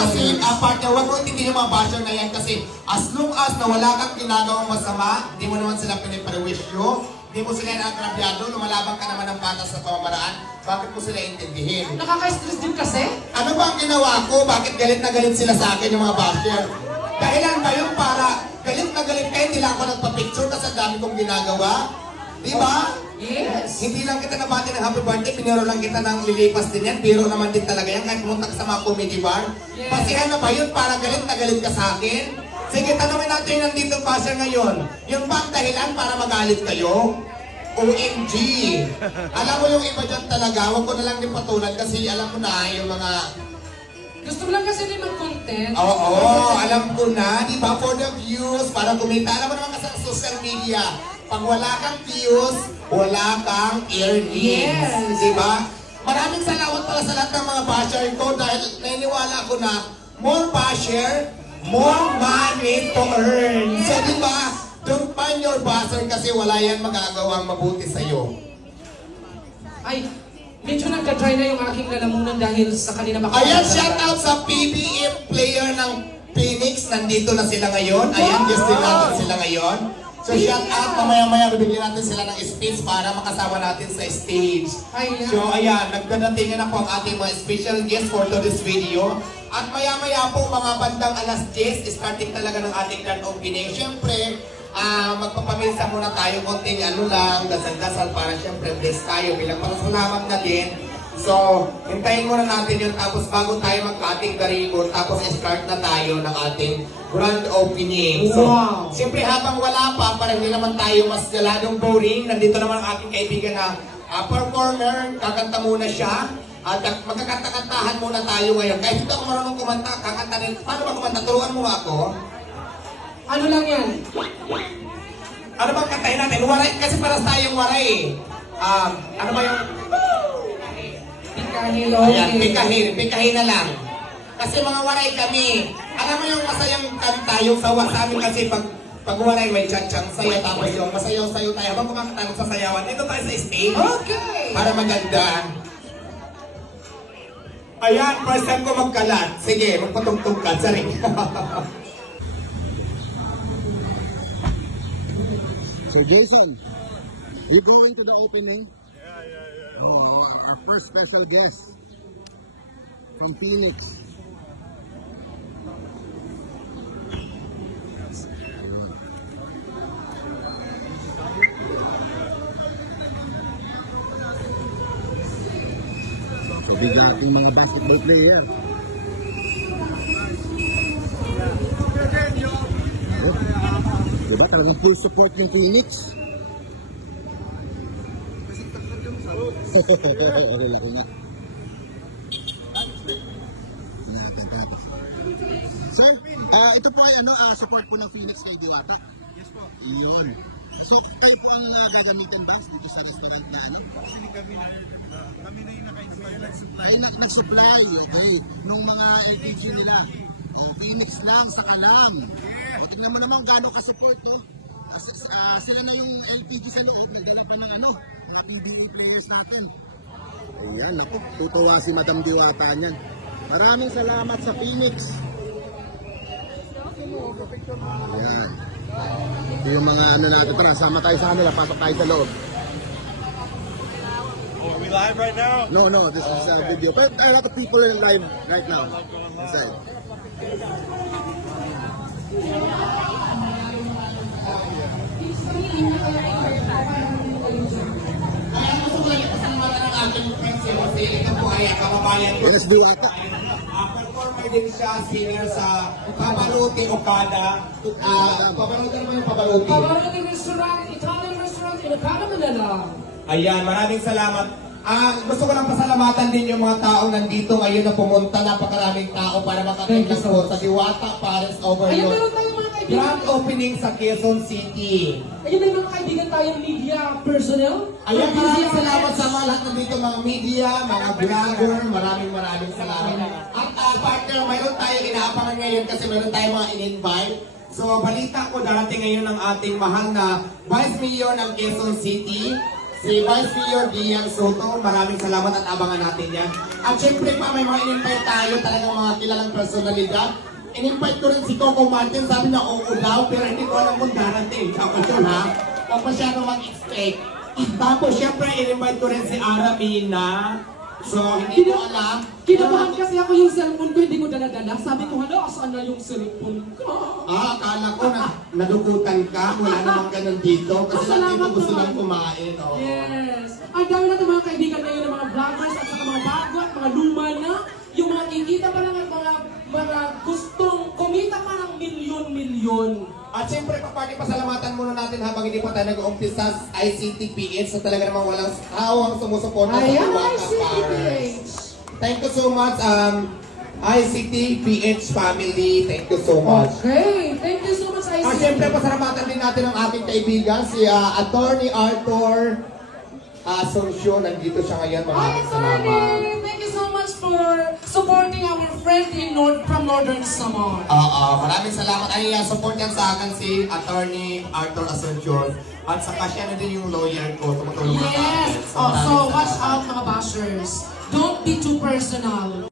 kasi, partner, huwag mo intindihin yung mga basher na yan kasi as long as na wala kang ginagawang masama, di mo naman sila piniprewisyo, di mo sila naagrabyado, lumalaban ka naman ng patas sa pamamaraan, bakit mo sila intindihin? Nakaka-stress din kasi. Ano ba ang ginawa ko? Bakit galit na galit sila sa akin yung mga basher? Dahilan ba yun para galit na galit kayo, hindi lang ako nagpa-picture kasi ang dami kong ginagawa? Di ba? Yes. Hindi lang kita nabati ng happy birthday, piniro lang kita ng lilipas din yan. Biro naman din talaga yan, kahit pumunta ka sa mga comedy bar. Yes. Pasihan na ba yun para galit na galit ka sa akin? Sige, tanongin natin yung nandito basher ngayon. Yung ba ang dahilan para magalit kayo? OMG! Alam mo yung iba dyan talaga, huwag ko na lang din patulan kasi alam mo na yung mga... Gusto mo lang kasi din mag-content. Oo, alam ko na, di ba? For the views, para kumita. Alam mo naman kasi sa social media, pag wala kang views, wala kang earnings. Yes. Di ba? Maraming salamat pala sa lahat ng mga basher ko dahil naniniwala ko na more basher, more money to earn. So di ba? Don't find your basher kasi wala yan magagawang mabuti sa'yo. Ay, medyo nagka-try na yung aking lalamunan dahil sa kanina makakita. Ayan, shout out sa PBF player ng Phoenix. Nandito na sila ngayon. Ayan, guest din natin sila ngayon. So shout out, mamaya-maya bibigyan natin sila ng speech para makasama natin sa stage. Ayan. So ayan, nagdadatingan na po ang ating mga special guest for today's video. At maya-maya po mga bandang alas 10, starting talaga ng ating grand opening. Siyempre, magpapaminsa muna tayo konting ano lang, dasal-dasal para siyempre bless tayo bilang pasalamat na din. So, hintayin muna natin yun tapos bago tayo magka-ating garibon, tapos start na tayo ng ating grand opening. So, Wow. siyempre habang wala pa, para hindi naman tayo mas galadong boring, nandito naman ang ating kaibigan na performer, kakanta muna siya. At magkakanta-kantahan muna tayo ngayon. Kahit hindi ako marunong kumanta, kakanta rin. Paano ba kumanta? Turuan mo ako. Ano lang yan? Ano bang kantahin natin? Waray, kasi para tayong waray. Ano ba yung... Pikahil, Ayan, okay. pikahin na lang. Kasi mga waray kami. Alam mo yung masayang kanta, yung sawa sa amin kasi pag waray may chat-chat saya, tapos yung masayaw-sayo tayo. Habang kumakanta sa sayawan, dito tayo sa stage. Okay. Para maganda. Ayan, first time ko magkalat. Sige, magpatugtog ka. Sorry. So Jason, you going to the opening? Yeah. Oh, our first special guest from Phoenix. So bigating mga basketball player. Diba talagang full support yung Phoenix? Okay lang nga. Sir, ito po ay support po ng Phoenix kay Diwata. Yes po. Yun. So, tayo po ang gagamitin ba dito sa restaurant na ano? Kami na yung naka-install nag-supply. Ay, nag-supply, okay. Nung mga LPG nila. Oh, Phoenix lang, saka lang. O, tingnan mo naman gaano ka-support, oh. Sila na yung LPG sa loob, nagdala pa ng ano, ng ating BA players natin. Ayan, naku, tutuwa si Madam Diwata niyan. Maraming salamat sa Phoenix. Ayan. Ito yung mga ano natin, tara, sama tayo sa kanila, pasok tayo sa loob. Are we live right now? No, this is a video. But a lot of people are live right now. Inside. Ayan, gusto ko lang ipasalamatan ng ating friends si Jose. Ito po ay kababayan ko. Yes, Diwata. Performer din siya, singer sa Pabaluti Okada. Pabaluti naman yung Pabaluti. Paborito restaurant, Italian restaurant, Ilocano, Manila. Ayan, maraming salamat. Gusto ko lang pasalamatan din yung mga taong nandito ngayon na pumunta. Napakaraming tao para makakailas po sa Diwata Paris Ayun, Overload. meron tayong mga kaibigan. Grand opening sa Quezon City. Ayun, may mga kaibigan tayong media personnel. Ayan, maraming salamat sa mga lahat nandito, mga media, mga vlogger. Maraming salamat. At partner, mayroon tayong inaapangan ngayon kasi mayroon tayong mga in-invite. So, balita ko darating ngayon ng ating mahal na Vice Mayor ng Quezon City. Si Vice Mayor Dian Soto, maraming salamat at abangan natin yan. At syempre pa, may mga in-invite tayo, talagang mga kilalang personalidad. In-invite ko rin si Coco Martin, sabi niya oo daw, pero hindi ko alam kung darating. Ako sure ha, huwag masyadong mag-expect. Tapos syempre, in-invite ko rin si Ara Mina. So, hindi ko alam. Kinabahan kasi ako yung cellphone ko, hindi ko dala-dala. Sabi ko, hala, saan na yung cellphone ko? Akala ko na nadukutan ka, wala namang ganun dito. Kasi lang dito gusto lang kumain. Oh. Yes. Ang dami natin mga kaibigan ngayon ng mga vloggers at saka mga bago at mga luma na. Yung mga kikita pa lang at mga gustong kumita pa ng milyon-milyon. At siyempre, kapati pasalamatan muna natin habang hindi pa tayo nag-umpisa sa ICTPH. So talaga namang walang hawang sumusuporta sa Ayan, Diwata ICTPH. Paris. Thank you so much, ICTPH family. Thank you so much. Okay, thank you so much, At ICT. siyempre, pasalamatan din natin ang aking kaibigan, si Attorney Arthur Asuncion. Nandito siya ngayon. Hi, Maraming salamat. attorney! Thank you so much for supporting our friend from Northern Samar. Maraming salamat. Ay, support yan sa akin si Attorney Arthur Asuncion. At saka siya na din yung lawyer ko. Tumutulong na sa akin. Yes! So maraming watch salamat. out mga bashers. Don't be too personal.